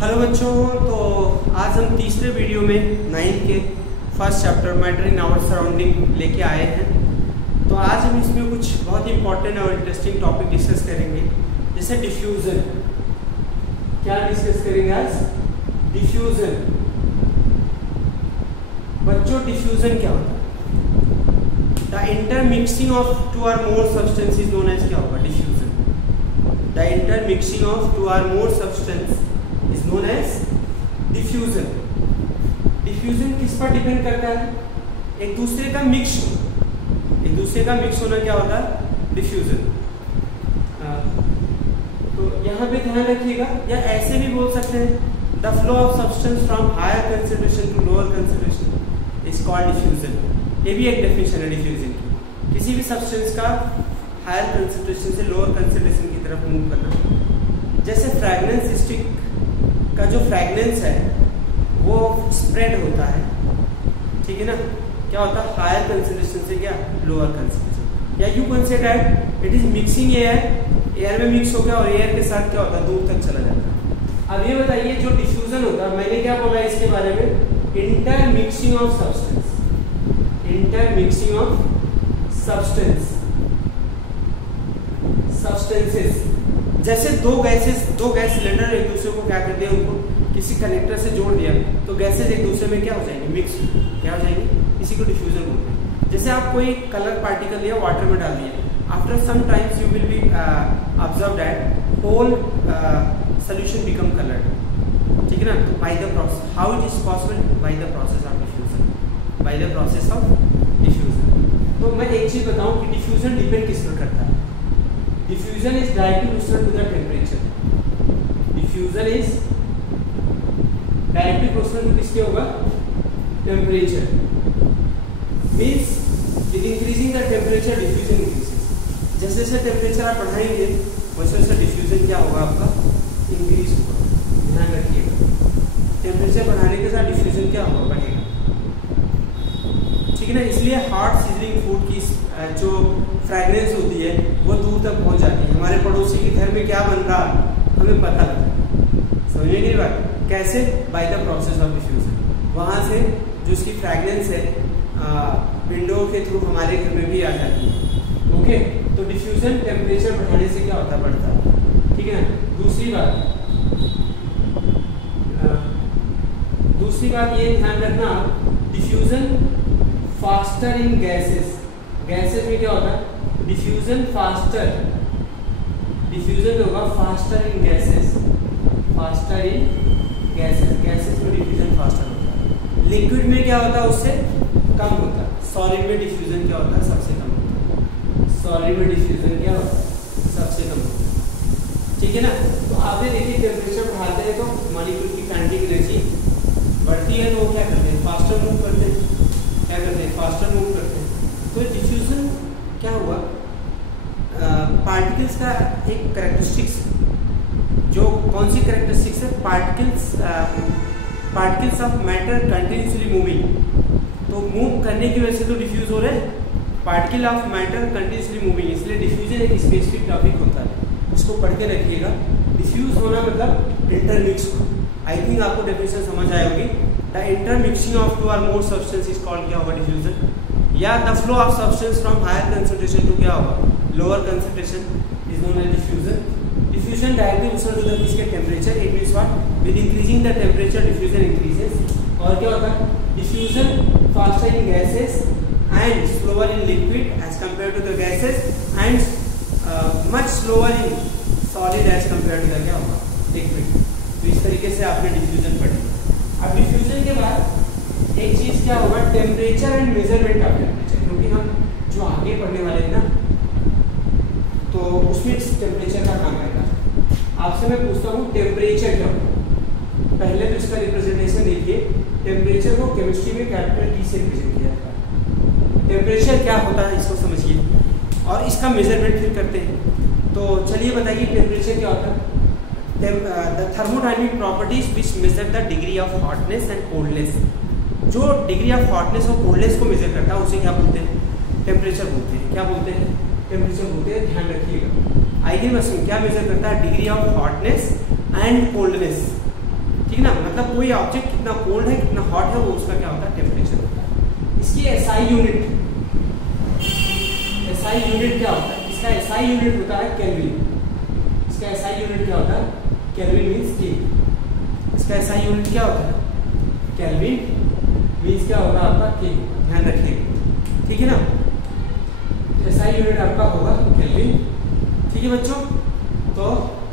Hello बच्चों, तो आज हम तीसरे वीडियो में 9th के first chapter matter in our surrounding लेके आए हैं। तो आज हम इसमें कुछ बहुत ही इंपॉर्टेंट और इंटरेस्टिंग टॉपिक डिस्कस करेंगे, जैसे डिफ्यूजन। क्या डिस्कस करेंगे आज? डिफ्यूजन। बच्चों, डिफ्यूजन क्या होता है? The intermixing of two or more substance is known as क्या होगा? Diffusion. The intermixing of two or more substance is known as diffusion. Diffusion किस पर डिपेंड करता है? एक दूसरे का मिक्स होना क्या होता है? डिफ्यूजन। तो यहाँ पे ध्यान रखिएगा, या ऐसे भी बोल सकते हैं, the flow of substance from higher concentration to lower concentration is called diffusion. ये भी एक डेफिनेशन है डिफ्यूजन की। किसी भी सब्सटेंस का हायर कंसेंट्रेशन से लोअर कंसेंट्रेशन की तरफ मूव करना। जैसे फ्रैग्रेंस स्टिक का जो फ्रैग्रेंस है वो स्प्रेड होता है, ठीक है ना? क्या होता है? हायर कंसेंट्रेशन से क्या? Lower concentration. या you can say that it is mixing air में मिक्स हो गया और एयर के साथ क्या होता है? दूर तक चला जाता है। अब ये बताइए, जो डिफ्यूजन होता है, मैंने क्या बोला इसके बारे में? Intermixing of substance. Intermixing of substances. जैसे दो गैस सिलेंडर एक दूसरे को क्या कर दिया, उनको किसी कनेक्टर से जोड़ दिया, तो गैसेस एक दूसरे में क्या हो जाएंगे? मिक्स। क्या हो जाएंगे? इसी को डिफ्यूजन बोलते हैं। जैसे आप कोई कलर पार्टिकल लिया, वाटर में डाल दिया, after some times you will be observe that whole solution become coloured, ठीक है ना? तो by the process, how it is possible? By the process of diffusion. By the process of diffusion. तो मैं एक चीज बताऊं कि डिफ्यूजन डिपेंड किस पर करता है? Diffusion is directly proportional to the temperature. Diffusion is directly proportional to किसके होगा? Temperature. Means with increasing the temperature, diffusion increases. जैसे जैसे टेम्परेचर आप बढ़ाएंगे वैसे वैसे डिफ्यूजन क्या होगा? आपका इंक्रीज होगा। ध्यान रखिएगा, टेम्परेचर बढ़ाने के साथ डिफ्यूजन क्या होगा? बढ़ेगा, ठीक है ना? इसलिए हॉट सीजनिंग फूड की जो फ्रेगनेंस होती है वो दूर तक पहुंच जाती है। हमारे पड़ोसी के घर में क्या बन रहा हमें पता लगता है। समझिए मेरी बात? कैसे? Bye the process of diffusion. वहां से जो उसकी फ्रेगनेंस है विंडो के थ्रू हमारे घर में भी आ जाती है। ओके, तो डिफ्यूजन टेम्परेचर बढ़ाने से क्या होता है? बढ़ता है, ठीक है ना? दूसरी बात ये ध्यान रखना, diffusion faster in gases. Gases में क्या होता है? Diffusion faster. डिफ्यूजन होगा faster in gases. Faster in gases में डिफ्यूजन फास्टर होता है। लिक्विड में क्या होता है? उससे कम होता है। सॉलिड में डिफ्यूजन क्या होता है? सबसे कम होता है। सॉलिड में डिफ्यूजन क्या होता है? सबसे कम होता है, ठीक है ना? तो आपने देखिए, टेम्परेचर बढ़ाते हैं तो मॉलिक्यूल की काइनेटिक एनर्जी बढ़ती है, तो वो क्या करते हैं? फास्टर मूव करते हैं। क्या करते हैं? फास्टर मूव करते हैं। तो डिफ्यूजन क्या हुआ? पार्टिकल्स का एक कैरेक्टरिस्टिक्स, जो कौन सी कैरेक्टरिस्टिक्स है? Particles of matter continuously moving. तो मूव करने की वजह से तो डिफ्यूज हो रहे हैं। Particle of matter continuously moving, इसलिए डिफ्यूजन एक स्पेसिफिक टॉपिक होता है, इसको पढ़ के रखिएगा। डिफ्यूज होना मतलब इंटरमिक्स होना। आई थिंक आपको डेफिनेशन समझ आए होगी। The intermixing of two or more substance is called क्या होगा? डिफ्यूजन। या the flow of substance from higher concentration to क्या होगा? Lower concentration is known as diffusion. Diffusion directly related to the किसके? Temperature. It means what? With increasing the temperature diffusion increases. और क्या होता है? Diffusion faster in gases and slower in liquid as compare to the gases and much slower in solid as compare to the क्या होगा? Liquid. तो इस तरीके से आपने डिफ्यूजन पढ़ी। अब डिफ्यूजन के बाद एक चीज क्या होगा? Temperature and measurement of temperature. क्योंकि हम जो आगे पढ़ने वाले हैं ना, तो उसमें टेम्परेचर का काम आएगा। आपसे मैं पूछता हूँ, टेम्परेचर क्या होगा? पहले तो इसका रिप्रेजेंटेशन देखिए। टेम्परेचर को केमिस्ट्री में कैपिटल टी से रिप्रेजेंट किया जाता है। टेम्परेचर क्या होता है इसको समझिए, और इसका मेजरमेंट फिर करते हैं। तो चलिए बताइए, टेम्परेचर क्या होता है? The thermodynamic properties which measure the degree of hotness and coldness. जो डिग्री ऑफ हॉटनेस और कोल्डनेस को मेजर करता है उसे क्या बोलते हैं? टेम्परेचर बोलते हैं। क्या बोलते हैं? टेम्परेचर बोलते हैं। ध्यान रखिएगा। आइए क्या मेजर करता है? Degree of hotness and coldness. ठीक है ना, मतलब कोई ऑब्जेक्ट कितना कोल्ड है कितना हॉट है वो उसका क्या होता है टेम्परेचर होता है। इसकी एसआई यूनिट क्या होता है, इसका एसआई यूनिट होता है केल्विन। इसका एसआई यूनिट क्या होता है, केल्विन मीन्स के। इसका एसआई यूनिट क्या होता है, केल्विन मीन्स क्या होगा आपका के, ध्यान रखिएगा, ठीक है ना। एसआई यूनिट आपका होगा केल्विन, ठीक है बच्चों। तो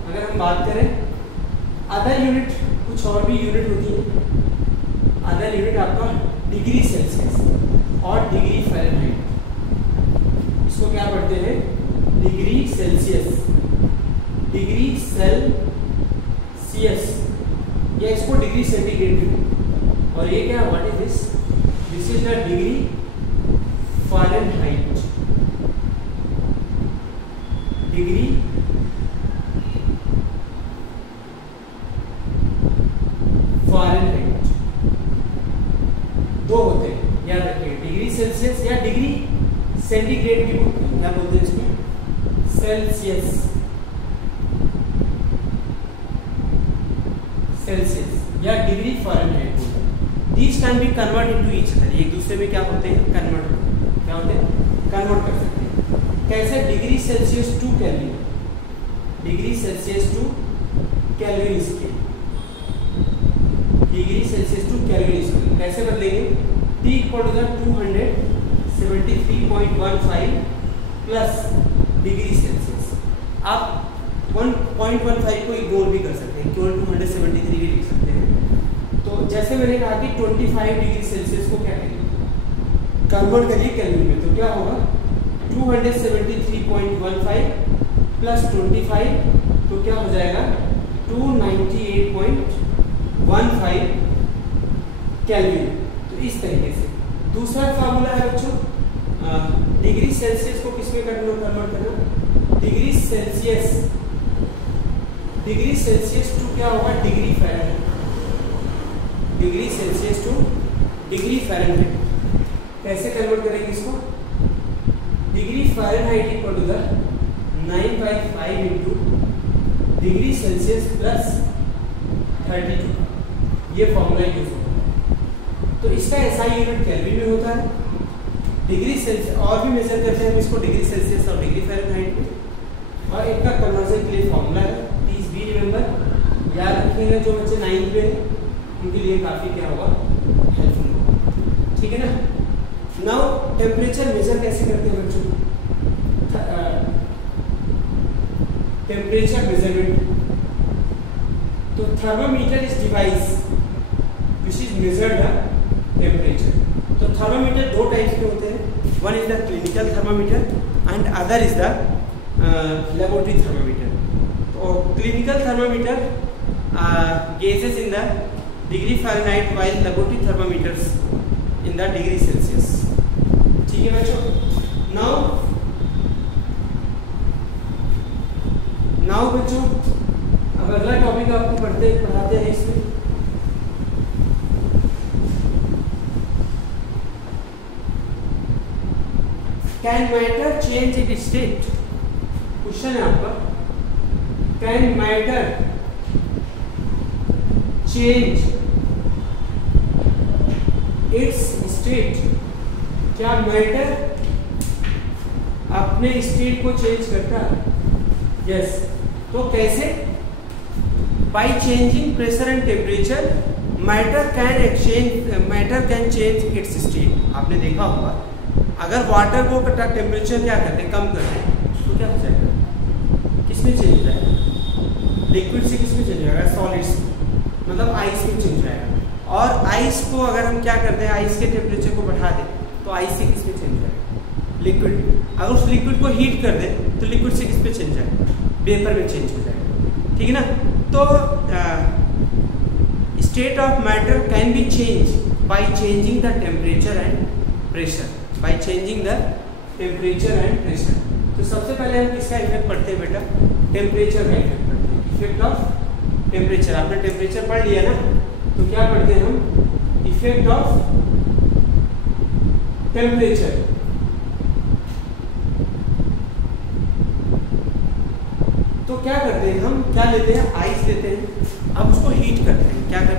अगर हम बात करें अदर यूनिट, कुछ और भी यूनिट होती है। अदर यूनिट आपका डिग्री सेल्सियस और डिग्री फ़ारेनहाइट, इसको क्या पढ़ते हैं, डिग्री सेल्सियस, डिग्री सेल्सियस, या इसको डिग्री सेंटीग्रेड भी। और ये क्या, what is this, this is the degree Fahrenheit, degree Fahrenheit. दो होते हैं, याद रखिए, डिग्री सेल्सियस या डिग्री सेंटीग्रेड भी बोलते हैं। क्या बोलते हैं इसमें, सेल्सियस, सेल्सियस या डिग्री फ़ारेनहाइट बोलते हैं। These can be convert into each other, एक दूसरे में क्या होते हैं, कन्वर्ट होते हैं। क्या होते हैं, कन्वर्ट कर सकते हैं। कैसे, degree Celsius to kelvin, degree Celsius to kelvin scale, degree Celsius to kelvin scale कैसे बदलेंगे, T equal to 273.15 plus degree Celsius. आप 1.15 को इग्नोर भी कर सकते हैं, केवल 273 भी लिख सकते हैं। तो जैसे मैंने कहा कि 25 डिग्री सेल्सियस को क्या करिए, कन्वर्ट करिए केल्विन में, तो क्या होगा 273.15 प्लस 25, तो क्या हो जाएगा 298.15 केल्विन। तो इस तरीके से दूसरा फार्मूला है बच्चों, डिग्री सेल्सियस को किसमें कन्वर्ट करना, degree Celsius, degree Celsius to क्या होगा, degree Fahrenheit, degree Celsius to degree Fahrenheit. कैसे कन्वर्ट करेंगे इसको, degree Fahrenheit equal to 9/5 into degree Celsius plus 32, ये फॉर्मूला यूज होता है। तो इसका एसआई यूनिट केल्विन में होता है। डिग्री सेल्सियस और भी मेजर करते हैं हम इसको, डिग्री सेल्सियस और डिग्री फ़ारेनहाइट में। और इनका कन्वर्जन के लिए फॉर्मूला है, प्लीज बी रिमेंबर, याद रखिएगा। जो बच्चे 9th में उनके लिए काफ़ी क्या होगा, हेल्पफुल होगा, ठीक है ना। नाउ टेम्परेचर मेजर कैसे करते हैं बच्चों, टेम्परेचर मेजरमेंट। तो thermometer is device which is measured the temperature. तो थर्मामीटर दो टाइप्स के होते हैं, one is the clinical thermometer and other is the laboratory thermometer. तो clinical thermometer gauges in the degree Fahrenheit while laboratory thermometers in the degree Celsius, ठीक है बच्चों। Now बच्चों अब अगला टॉपिक आपको पढ़ाते हैं इसमें, can matter change it state. Question है आपका, can matter change it's state, क्या मैटर अपने स्टेट को चेंज करता है, यस। तो कैसे, by changing pressure and temperature matter can change it's state. आपने देखा होगा अगर वाटर को टेम्परेचर क्या करते हैं, कम करते हैं, तो क्या हो जाएगा, किसमें चेंज हो जाएगा, लिक्विड से किसमें चेंज हो जाएगा, सॉलिड्स, मतलब आइस में चेंज हो जाएगा। और आइस को अगर हम क्या करते हैं, आइस के टेम्परेचर को बढ़ा दें तो आइस से किसमें चेंज हो जाएगा, लिक्विड। अगर उस लिक्विड को हीट कर दें तो लिक्विड से किस पे चेंज जाएगा, वेपर में चेंज हो जाएगा, ठीक है ना। तो state of matter can be change by changing the temperature and pressure, by changing the temperature and pressure. तो सबसे पहले हम किसका इफेक्ट पढ़ते हैं बेटा, टेम्परेचर का इफेक्ट पढ़ते हैं, इफेक्ट ऑफ टेम्परेचर। आपने टेम्परेचर पढ़ लिया ना, तो क्या पढ़ते हैं हम, इफेक्ट ऑफ टेम्परेचर। तो क्या करते हैं हम, क्या लेते हैं, आइस लेते हैं, अब उसको हीट करते हैं, क्या करते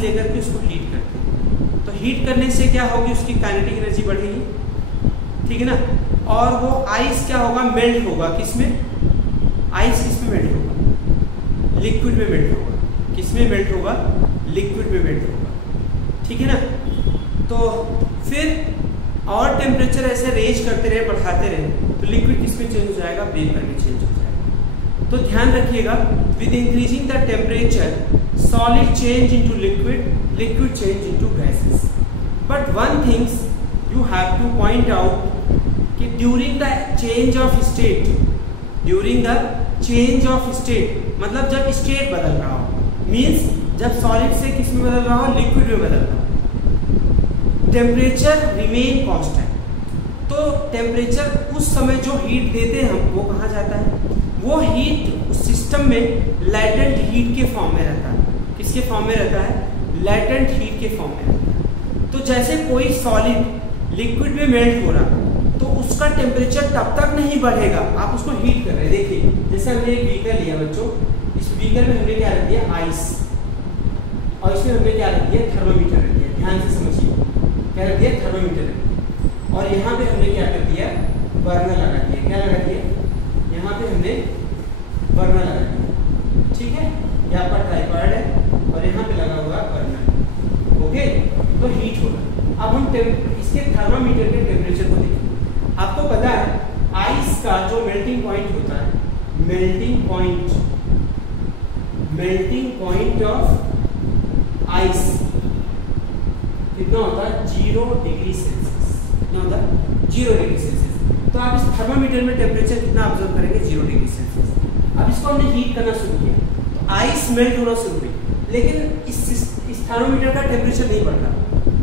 लेकर के उसको हीट करते हैं। तो हीट करने से क्या होगी, उसकी काइनेटिक एनर्जी बढ़ेगी, ठीक है ना। और वो आइस क्या होगा, मेल्ट होगा। किसमें? आइस किसमें मेल्ट होगा? लिक्विड में मेल्ट होगा। किसमें मेल्ट होगा? लिक्विड में मेल्ट होगा, ठीक है ना। तो फिर और टेम्परेचर ऐसे रेज करते रहे, बढ़ाते रहे, तो लिक्विड किसमें चेंज हो जाएगा? वेपर में चेंज हो जाएगा। तो ध्यान रखिएगा, with increasing the temperature solid change into liquid, liquid change into gases. But one things you have to point out कि during the change of state, during the change of state मतलब जब state बदल रहा हो, means जब solid से किस में बदल रहा हो? लिक्विड में बदल रहा हो, टेम्परेचर रिमेन कांस्टेंट। तो टेम्परेचर उस समय जो हीट देते हैं हम, वो कहाँ जाता है? वो हीट उस सिस्टम में लैटेंट हीट के फॉर्म में रहता है। किसके फॉर्म में रहता है? लैटेंट हीट के फॉर्म में रहता है। तो जैसे कोई सॉलिड लिक्विड में मेल्ट हो रहा, तो उसका टेम्परेचर तब तक नहीं बढ़ेगा, आप उसको हीट कर रहे हैं। देखिए, जैसे हमने एक बीकर लिया बच्चों, इस बीकर में हमने क्या रख दिया? आइस, और इसमें हमने क्या रख दिया? थर्मामीटर रख दिया। ध्यान से समझिए, क्या रख दिया? थर्मामीटर रख दिया। और यहाँ पे हमने क्या कर दिया? बर्नर लगा दिया। क्या लगा दिया? यहाँ पे हमने बर्नर लगा दिया, ठीक है। ये आपका ट्राइपॉड है और यहाँ पे लगा हुआ बर्नर, ओके। तो हीट होगा। अब हम इसके थर्मामीटर के टेम्परेचर को देखें। आपको पता है आइस का जो मेल्टिंग पॉइंट होता है, मेल्टिंग पॉइंट ऑफ आइस कितना होता है? 0 डिग्री सेल्सियस। कितना होता है? 0 डिग्री सेल्सियस। तो आप इस थर्मामीटर में टेम्परेचर कितना ऑब्जर्व करेंगे? 0 डिग्री सेल्सियस। अब इसको हमने हीट करना शुरू किया, तो आइस मेल्ट होना शुरू हुई, लेकिन इस थर्मामीटर का टेम्परेचर नहीं बढ़ रहा।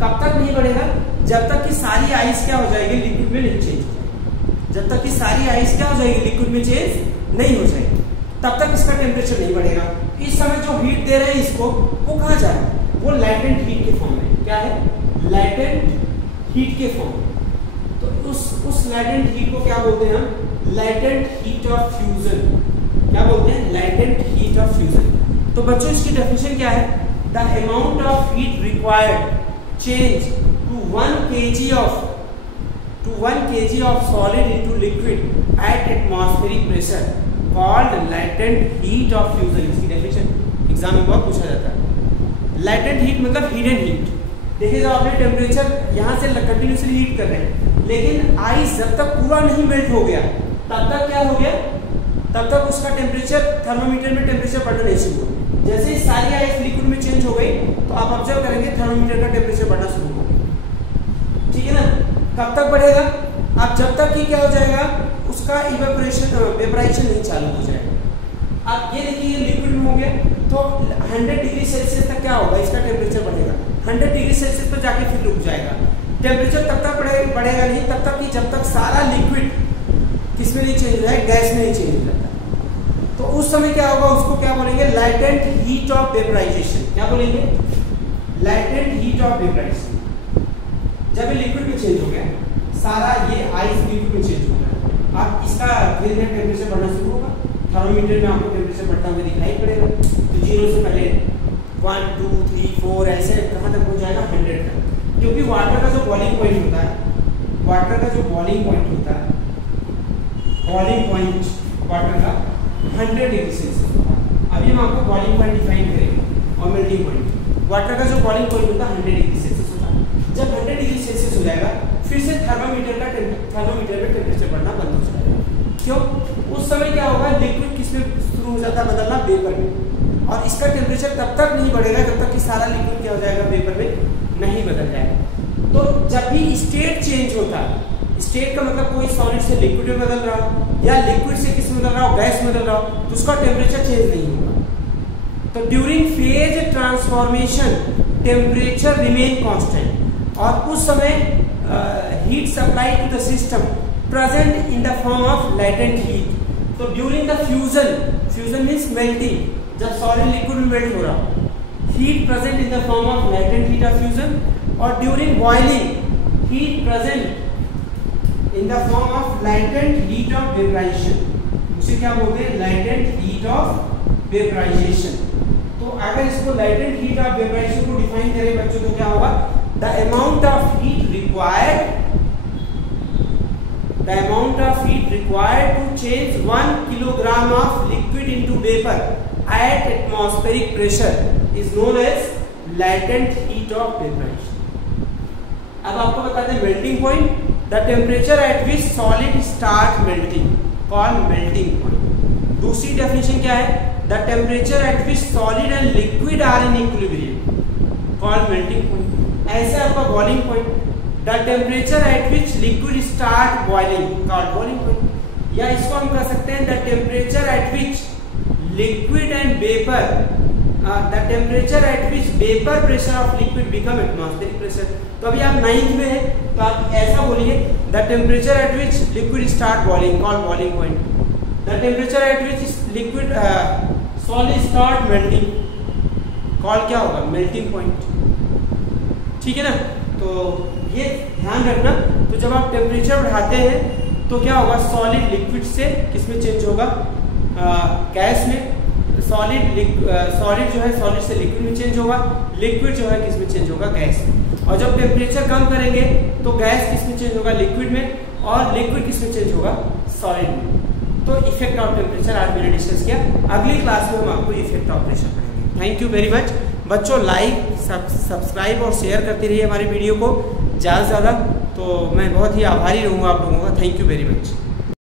कब तक नहीं बढ़ेगा? जब तक कि सारी आइस क्या हो जाएगी? लिक्विड में नहीं चेंज हो जाएगी। जब तक कि सारी आइस क्या हो जाएगी? लिक्विड में चेंज नहीं हो जाएगी, तब तक इसका टेम्परेचर नहीं बढ़ेगा। इस समय जो हीट दे रहे हैं इसको, वो कहाँ जा रहा है? वो लैटेंट हीट के फॉर्म में। क्या है? लैटेंट हीट के फॉर्म में। तो उस लैटेंट हीट को क्या बोलते हैं हम? Latent heat of fusion. क्या बोलते हैं? Latent heat of fusion. तो बच्चों इसकी डेफिनेशन क्या है? The amount of heat required change to 1 kg of solid into liquid at atmospheric pressure called latent heat of fusion। इसकी डेफिनेशन एग्जाम में बहुत पूछा जाता है। latent heat मतलब हिडन हीट। देखिए, जब आपने टेम्परेचर यहाँ से कंटिन्यूसली हीट कर रहे हैं, लेकिन आइस जब तक पूरा नहीं मेल्ट हो गया, तब तक क्या हो गया? तब तक उसका टेम्परेचर थर्मोमीटर में टेम्परेचर बढ़ना नहीं शुरू हो। जैसे ही सारी आइस लिक्विड में चेंज हो गई, तो आप ऑब्जर्व करेंगे थर्मोमीटर का टेम्परेचर बढ़ना शुरू हो गया, ठीक है ना। कब तक बढ़ेगा? अब जब तक कि क्या हो जाएगा? उसका वेपराइजेशन नहीं चालू हो जाएगा। अब ये देखिए, ये लिक्विड में हो गया, तो 100 डिग्री सेल्सियस तक क्या होगा? इसका टेम्परेचर बढ़ेगा। 100 डिग्री सेल्सियस पर जाके फिर रुक जाएगा। टेम्परेचर तब तक बढ़ेगा नहीं, तब तक कि जब तक सारा लिक्विड किसमें नहीं चेंज हो जाए? गैस में नहीं चेंज हो जाता। तो उस समय क्या होगा? उसको क्या बोलेंगे? Latent heat of vaporisation. क्या बोलेंगे? Latent heat of vaporisation. जब ये लिक्विड में चेंज हो गया, सारा ये आइस लिक्विड में चेंज हो गया, अब इसका धीरे धीरे टेम्परेचर बढ़ना शुरू होगा। थर्मोमीटर में आपको टेम्परेचर बढ़ता हुआ दिखाई पड़ेगा। तो 0 से पहले 1 2 3 4 ऐसे कहाँ तक हो जाएगा? 100 तक। क्योंकि वाटर का जो बॉइलिंग पॉइंट होता है, वाटर का जो बॉइलिंग पॉइंट होता है, बॉइलिंग पॉइंट वाटर का 100 डिग्री सेल्सियस होता है। अभी हम आपको बॉइलिंग पॉइंट डिफाइन करेंगे और मेल्टिंग पॉइंट। वाटर का जो बॉइलिंग पॉइंट होता है 100 डिग्री सेल्सियस होता है। जब 100 डिग्री सेल्सियस हो जाएगा, फिर से थर्मामीटर में टेम्परेचर बढ़ना बंद हो जाएगा। क्यों? उस समय क्या होगा? लिक्विड किसमें शुरू हो जाता है बदलना? वेपर में। और इसका टेम्परेचर तब तक नहीं बढ़ेगा जब तक कि सारा लिक्विड क्या हो जाएगा? वेपर में नहीं बदल जाएगा। तो जब भी स्टेट चेंज होता है, स्टेट का मतलब कोई सॉलिड से लिक्विड में बदल रहा हो या लिक्विड से किस में बदल रहा हो? गैस में बदल रहा हो, तो उसका टेम्परेचर चेंज नहीं होगा। तो during phase transformation temperature remain constant, और उस समय heat supply to the system present in the form of latent heat. तो during the fusion means melting, जब सॉलिड लिक्विड में मेल्ट हो रहा हो, heat present in the form of latent heat of fusion. और during boiling heat present in the form of latent heat of vaporization। उसे क्या बोलते हैं? latent heat of vaporization। तो अगर इसको लैटेंट हीट ऑफ वेपराइजेशन को डिफाइन करें बच्चों तो क्या होगा, the amount of heat required to change 1 kilogram of liquid into vapour at atmospheric pressure is known as latent heat of vaporisation. अब आपको बताते हैं melting point, the temperature at which solid start melting called melting point. दूसरी definition क्या है, the temperature at which solid and liquid are in equilibrium called melting point. ऐसे आपका boiling point, the temperature at which liquid start boiling called boiling point. या इसको हम कह सकते हैं the temperature at which liquid and vapour, the temperature at which vapour pressure of liquid become atmospheric pressure. तो अभी आप 9th में है तो आप ऐसा बोलिए, the temperature at which liquid start boiling called boiling point, the temperature at which liquid solid start melting called क्या होगा, मेल्टिंग पॉइंट। ठीक है ना, तो ये ध्यान रखना। तो जब आप टेम्परेचर बढ़ाते हैं तो क्या होगा, सॉलिड लिक्विड से किसमें चेंज होगा, गैस में। सॉलिड जो है सॉलिड से लिक्विड में चेंज होगा, लिक्विड जो है किसमें चेंज होगा, गैस में। और जब टेम्परेचर कम करेंगे तो गैस किसमें चेंज होगा, लिक्विड में, और लिक्विड किसमें चेंज होगा, सॉलिड में। तो इफेक्ट ऑफ टेम्परेचर आज मैंने डिस्कस किया। अगली क्लास में हम आपको इफेक्ट ऑफ प्रेशर पढ़ेंगे। थैंक यू वेरी मच बच्चों। लाइक सब्सक्राइब और शेयर करते रहिए हमारी वीडियो को ज़्यादा से ज़्यादा, तो मैं बहुत ही आभारी रहूँगा आप लोगों का। Thank you very much.